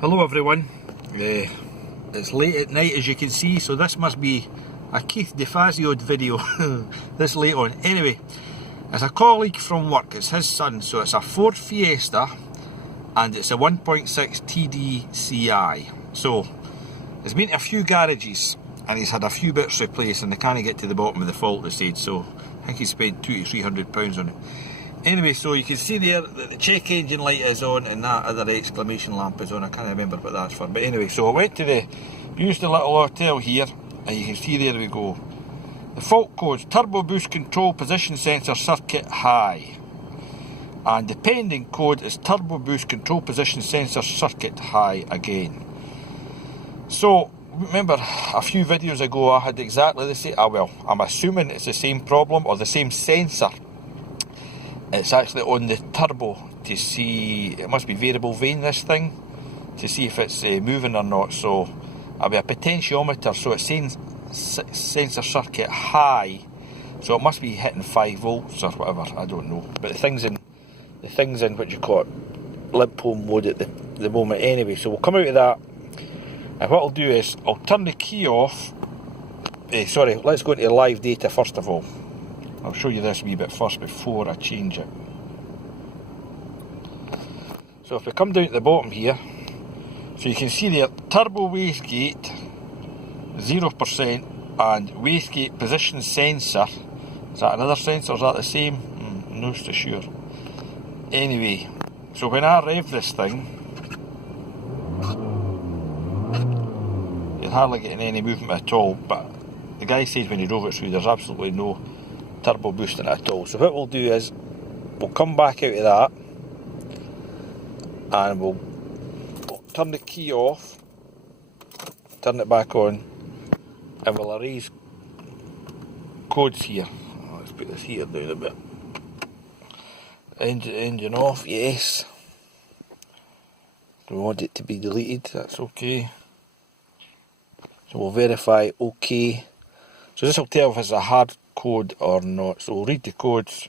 Hello everyone, it's late at night as you can see, so this must be a Keith DeFazio video this late on. Anyway, it's a colleague from work, it's his son, so it's a Ford Fiesta and it's a 1.6 TDCI. So he's been to a few garages and he's had a few bits replaced and they can't get to the bottom of the fault, they said, so I think he spent £200 to £300 on it. Anyway, so you can see there that the check engine light is on and that other exclamation lamp is on. I can't remember what that's for. But anyway, so I went to used the little hotel here and you can see there we go. The fault codes, turbo boost control position sensor circuit high. And the pending code is turbo boost control position sensor circuit high again. So, remember a few videos ago I had exactly the same, well, I'm assuming it's the same problem or the same sensor. It's actually on the turbo to see, it must be variable vane this thing, to see if it's moving or not. So I'll be a potentiometer, so it's saying sensor circuit high, so it must be hitting 5 volts or whatever, I don't know. But the thing's in what you call it, limp home mode at the moment anyway. So we'll come out of that, and what I'll do is I'll turn the key off. Sorry, let's go into live data first of all. I'll show you this a wee bit first before I change it. So if we come down to the bottom here, so you can see there, turbo wastegate 0% and wastegate position sensor. Is that another sensor? Is that the same? Not so sure. Anyway, so when I rev this thing, you're hardly getting any movement at all, but the guy says when he drove it through there's absolutely no turbo boosting at all. So what we'll do is we'll come back out of that and we'll turn the key off, turn it back on, and we'll erase codes here. Let's put this here down a bit. Engine off, yes. Do we want it to be deleted? That's okay. So we'll verify OK. So this will tell if it's a hard code or not. So we'll read the codes,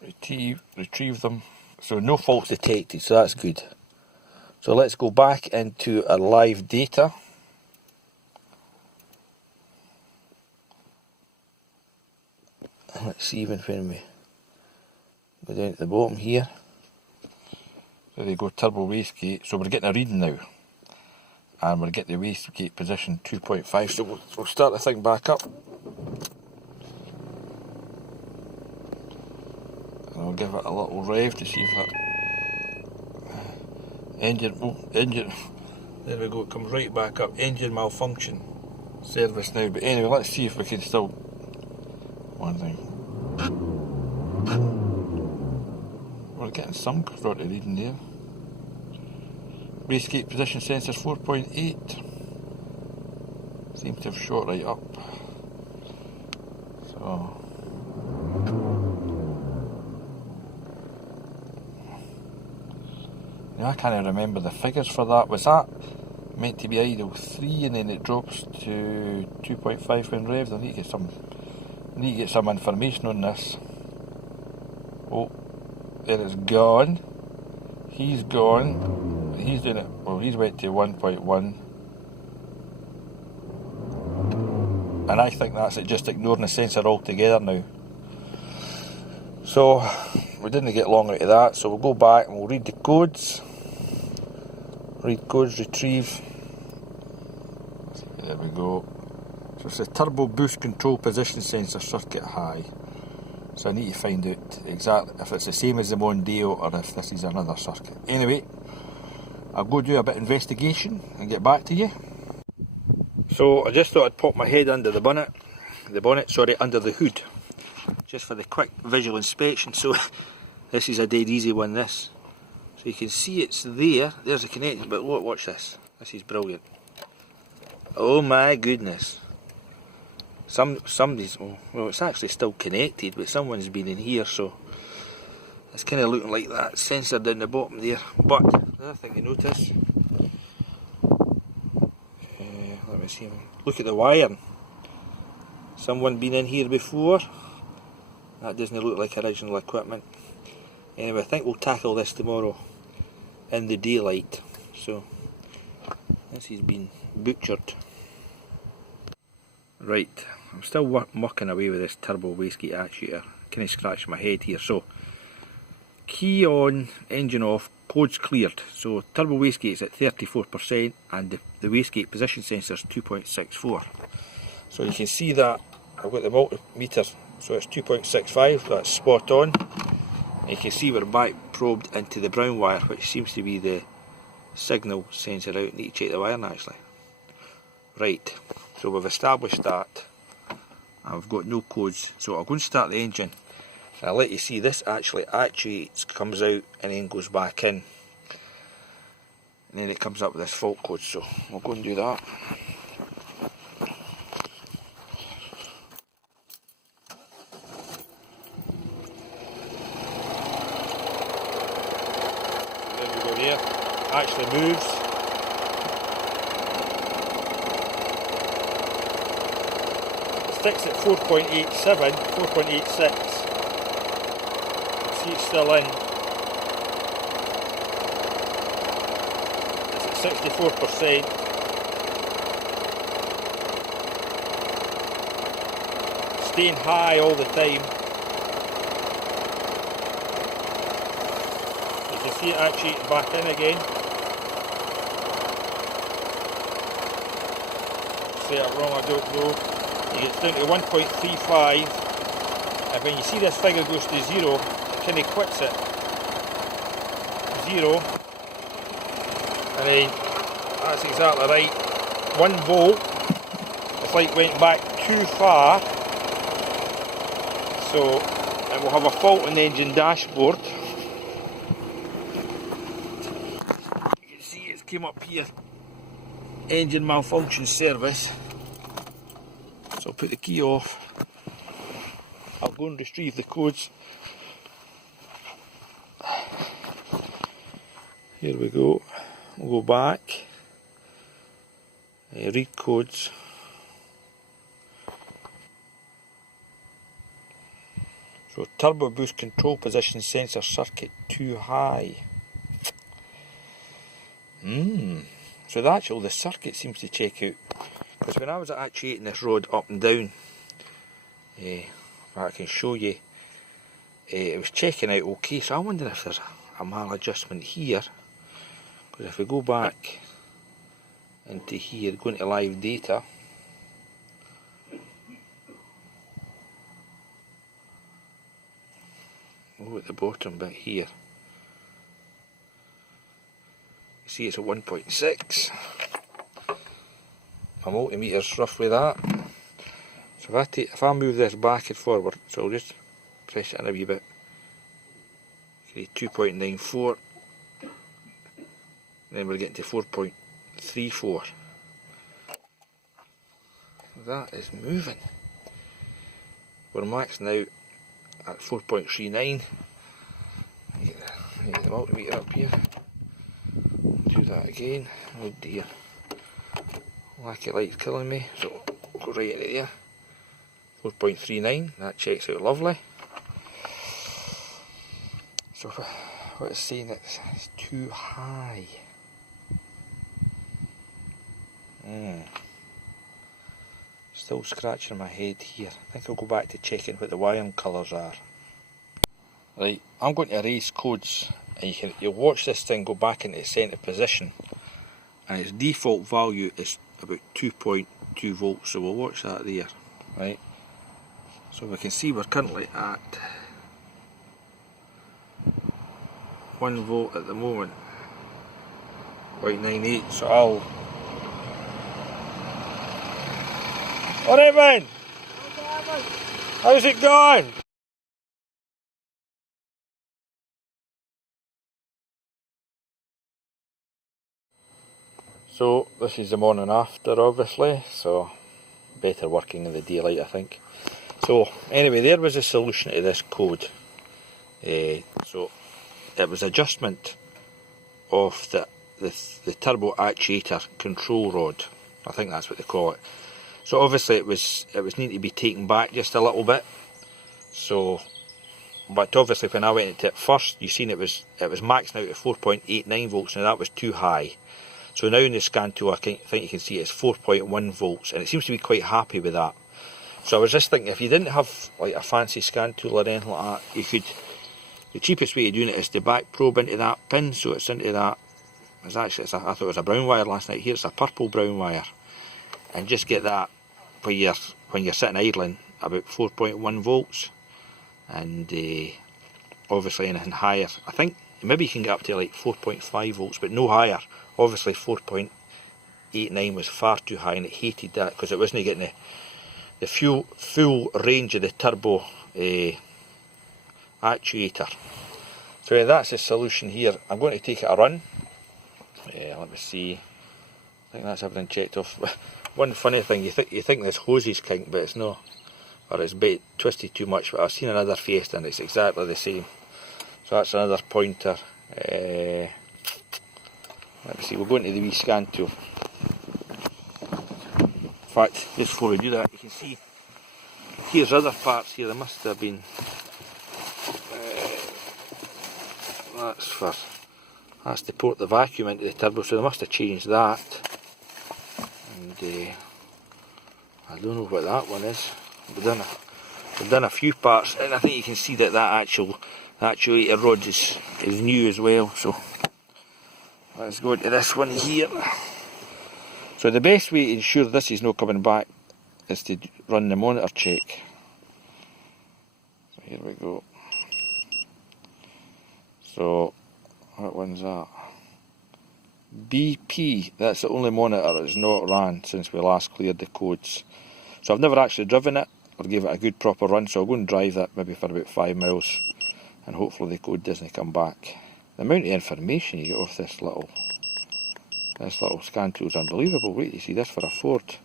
retrieve them. So no faults detected, so that's good. So let's go back into our live data. Let's see even when we go down to the bottom here. There you go, turbo wastegate. So we're getting a reading now. And we'll get the wastegate position 2.5. So we'll start the thing back up. And I'll give it a little rev to see if that engine, there we go, it comes right back up. Engine malfunction, service now. But anyway, let's see if we can still, one thing. We're getting some sort of reading there. Wastegate position sensor 4.8. Seems to have shot right up. So now I can't remember the figures for that. Was that meant to be idle 3 and then it drops to 2.5 when revved? I need to get some information on this. Oh, there it's gone. He's gone. He's doing it. Well, he's went to 1.1. And I think that's it, just ignoring the sensor altogether now. So we didn't get long out of that, so we'll go back and we'll read the codes. Read codes, retrieve. There we go. So it's a turbo boost control position sensor circuit high. So I need to find out exactly if it's the same as the Mondeo or if this is another circuit. Anyway, I'll go do a bit of investigation and get back to you. So I just thought I'd pop my head under the bonnet, under the hood, just for the quick visual inspection. So this is a dead easy one, this. So you can see it's there, there's the connection, but look, watch this. This is brilliant. Oh my goodness. Somebody's, well, it's actually still connected, but someone's been in here, so it's kind of looking like that sensor down the bottom there. But the other thing to notice, let me see, look at the wiring. Someone been in here before. That doesn't look like original equipment. Anyway, I think we'll tackle this tomorrow in the daylight. so this has been butchered. Right, I'm still mucking away with this turbo wastegate actuator, kind of scratching my head here. So key on, engine off, codes cleared. So turbo wastegate is at 34% and the wastegate position sensor is 2.64. So you can see that I've got the multimeter, so it's 2.65, that's spot on. And you can see we're back probed into the brown wire, which seems to be the signal sensor out. Need to check the wiring actually. Right, so we've established that. I've got no codes, so I'll go and start the engine. And I'll let you see this actually actuates, comes out and then goes back in. And then it comes up with this fault code, so we'll go and do that. There we go here, actually moves. Sticks at 4.87, 4.86. See it's still in. It's at 64%. Staying high all the time. You can see it actually back in again. Say it wrong, I don't know. It gets down to 1.35, and when you see this figure goes to 0, it kind of quits it. 0, and then that's exactly right. 1 volt, it's like it went back too far, so it will have a fault in the engine dashboard. You can see it's came up here, engine malfunction service. So I'll put the key off, I'll go and retrieve the codes. Here we go, we'll go back, read codes. So turbo boost control position sensor circuit too high. So the circuit seems to check out. Because when I was actuating this rod up and down, I can show you, it was checking out okay, so I wonder if there's a maladjustment here. Because if we go back into here, go into live data, oh, at the bottom bit here, you see it's a 1.6. My multimeter's roughly that. So if I move this back and forward, so I'll just press it in a wee bit. 2.94. Then we're getting to 4.34. That is moving. We're maxed now at 4.39. Get the multimeter up here. Do that again. Oh dear. Lack of light's killing me, so go right into there. 4.39, that checks out lovely. So what it's saying, it's too high. Still scratching my head here. I think I'll go back to checking what the wiring colours are. Right, I'm going to erase codes, and you'll watch this thing go back into the centre position, and its default value is about 2.2 volts, so we'll watch that there. Right, so we can see we're currently at 1 volt at the moment, 0.98, so I'll... Alright man! How's it going? So this is the morning after, obviously, so better working in the daylight, I think. So anyway, there was a solution to this code. So it was adjustment of the turbo actuator control rod. I think that's what they call it. So obviously it was needing to be taken back just a little bit. So but obviously when I went into it first, you seen it was maxing out at 4.89 volts, and that was too high. So now in the scan tool, I think you can see it's 4.1 volts, and it seems to be quite happy with that. So I was just thinking, if you didn't have like a fancy scan tool or anything like that, you could, the cheapest way of doing it is to back probe into that pin, so it's into that, I thought it was a brown wire last night, here it's a purple brown wire, and just get that when you're sitting idling, about 4.1 volts, and obviously anything higher, I think maybe you can get up to like 4.5 volts, but no higher. Obviously 4.89 was far too high, and it hated that because it wasn't getting the full range of the turbo actuator. So yeah, that's the solution here. I'm going to take it a run. Let me see. I think that's everything checked off. One funny thing, you think this hose is kink, but it's not, or it's twisted too much. But I've seen another Fiesta and it's exactly the same. So that's another pointer. Let me see, we'll go into the wee scan tool. In fact, just before we do that, you can see here's other parts here. There must have been. That's to port the vacuum into the turbo, so they must have changed that. And I don't know what that one is. We've done a few parts, and I think you can see that actuator rod is new as well. So let's go into this one here. So the best way to ensure this is not coming back is to run the monitor check. So here we go. So what one's that? BP, that's the only monitor that's not ran since we last cleared the codes. So I've never actually driven it or gave it a good proper run, so I'll go and drive that maybe for about 5 miles, and hopefully the code doesn't come back. The amount of information you get off this little scan tool is unbelievable. Wait till you see this for a Ford.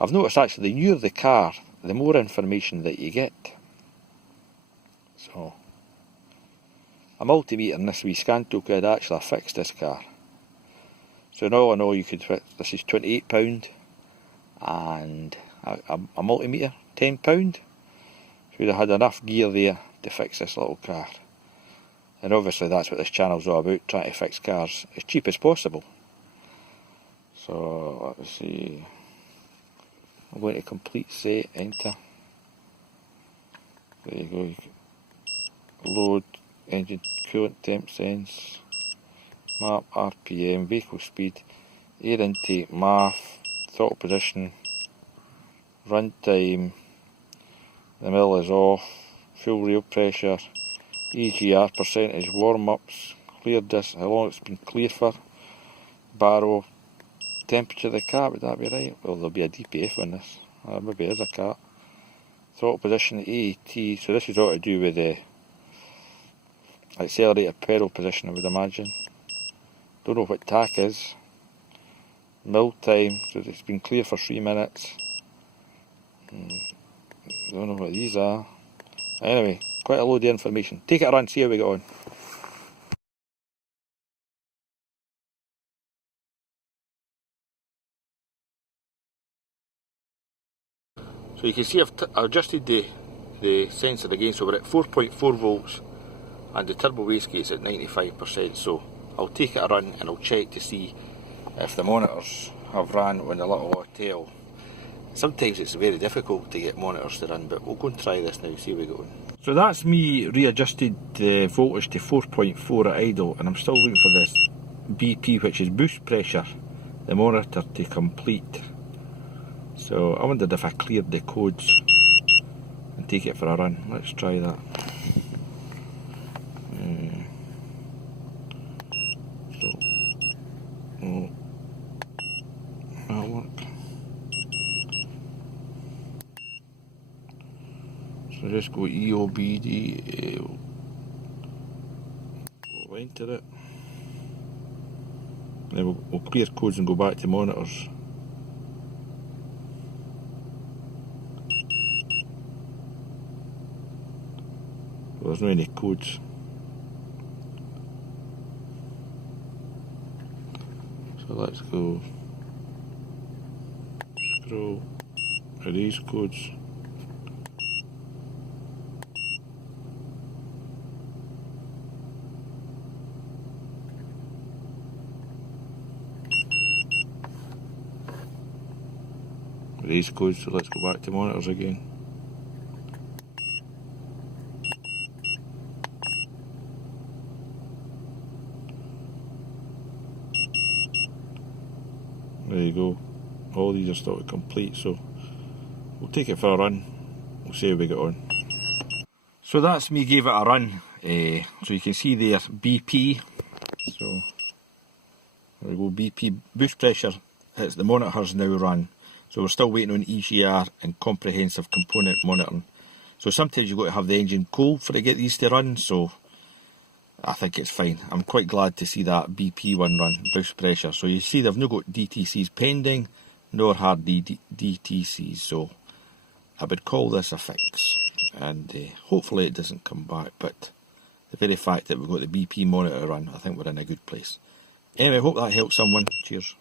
I've noticed actually the newer the car, the more information that you get. So a multimeter in this wee scan tool could actually fix this car. So in all, you could fit, this is £28, and a multimeter, £10. So we'd have had enough gear there to fix this little car. And obviously that's what this channel's all about, trying to fix cars as cheap as possible. So let's see, I'm going to complete set, enter. There you go, load, engine coolant temp sense, map, RPM, vehicle speed, air intake, MAF, throttle position, run time, the mill is off, fuel rail pressure, EGR percentage, warm ups, cleared this, how long it's been clear for, barrel, temperature of the car, would that be right? Well, there'll be a DPF on this, maybe it is a car. Throttle position, AET, so this is all to do with the accelerated pedal position, I would imagine. Don't know what tack is. Mill time, so it's been clear for 3 minutes. Don't know what these are. Anyway, quite a load of information. Take it a run, see how we get on. So you can see I've adjusted the sensor again, so we're at 4.4 volts and the turbo wastegate's at 95%, so I'll take it a run and I'll check to see if the monitors have ran on the little hotel. Sometimes it's very difficult to get monitors to run, but we'll go and try this now, see how we go on. So that's me readjusted the voltage to 4.4 at idle, and I'm still waiting for this BP, which is boost pressure, the monitor to complete. So I wondered if I cleared the codes and take it for a run. Let's try that. That'll work. So just go EOBD, we'll enter it. Then we'll clear codes and go back to monitors. Well, there's no any codes. So let's go scroll to these codes. race code, so let's go back to monitors again. There you go. All these are still to complete, so we'll take it for a run. We'll see how we get on. So that's me gave it a run. So you can see there BP. So there we go, BP boost pressure. It's the monitor's now run. So we're still waiting on EGR and comprehensive component monitoring. So sometimes you've got to have the engine cold for to get these to run, so I think it's fine. I'm quite glad to see that BP one run, boost pressure. So you see they've not got DTCs pending, nor hard DTCs, so I would call this a fix. And hopefully it doesn't come back, but the very fact that we've got the BP monitor run, I think we're in a good place. Anyway, I hope that helps someone. Cheers.